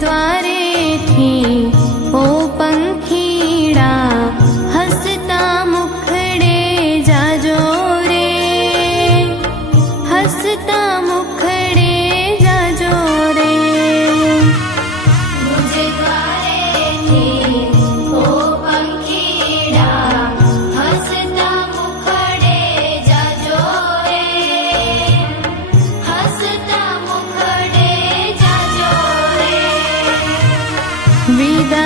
द्वारेथी ओ पंखीड़ा हसता मुखड़े जाजो रे, हसता मुखड़े जाजो रे। मुझ द्वारेथी ओ पंखीड़ा हसता मुखड़े जाजो रे, हसता मुखड़े जाजो रे। विदा